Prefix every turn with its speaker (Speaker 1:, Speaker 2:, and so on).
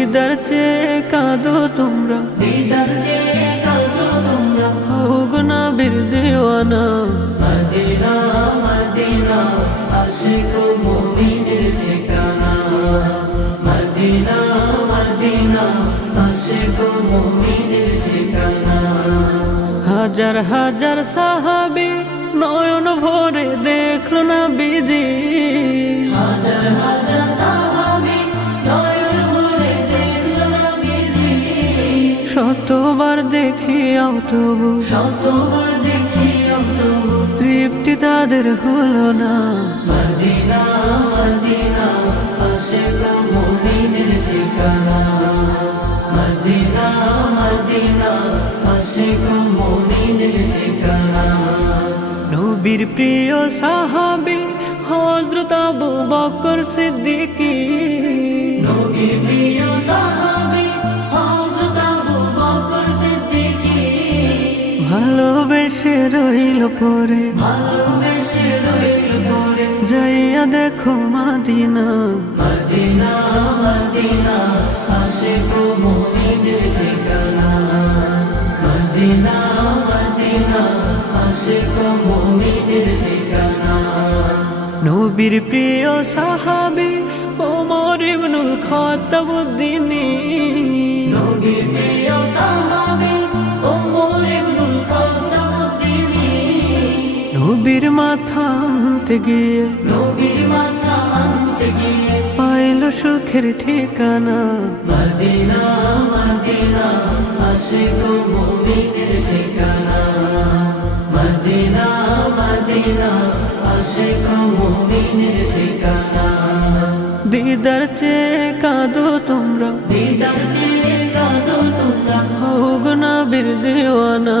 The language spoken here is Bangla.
Speaker 1: দিদার চেয়ে কাঁদো তোমরা। দিদার চেয়ে কাঁদো তোমরা। হোক না বীর দেওয়ানা। মদিনা মদিনা আশিক মুমিনের ঠিকানা। মদিনা মদিনা আশিক মুমিনের ঠিকানা। হাজার হাজার সাহাবি নয়ন ভরে দেখল না বিজি শতবার দেখিয়াও তবু। শতবার দেখিয়াও তবু। তৃপ্তি তাদের হলো না। মদিনা মদিনা আশিক মুমিনের ঠিকানা। মদিনা মদিনা আশিক মুমিনের ঠিকানা। নবীর প্রিয় সাহাবী হযরত আবু বকর সিদ্দিকী। নবীর ভালোবেসে রইল পরে। ভালোবেসে রইল পরে। যাইয়া দেখো মাদিনা। মদিনা মদিনা আশিক মুমিনের ঠিকানা। মদিনা মদিনা আশিক মুমিনের ঠিকানা। নবীর প্রিয় সাহাবী ওমর ইবনুল খাত্তাবুদ্দিনী নবীর প্রিয় সাহাবী নবীর মাথা আনতে গিয়ে নবীর মাথা আনতে গিয়ে পাইল সুখের ঠিকানা। মদিনা মদিনা আশিক মুমিনের ঠিকানা। মদিনা মদিনা আশিক মুমিনের ঠিকানা। দিদার চেয়ে কাঁদো তোমরা। দিদার চেয়ে কাঁদো তোমরা। হোক না বীর দেওয়ানা।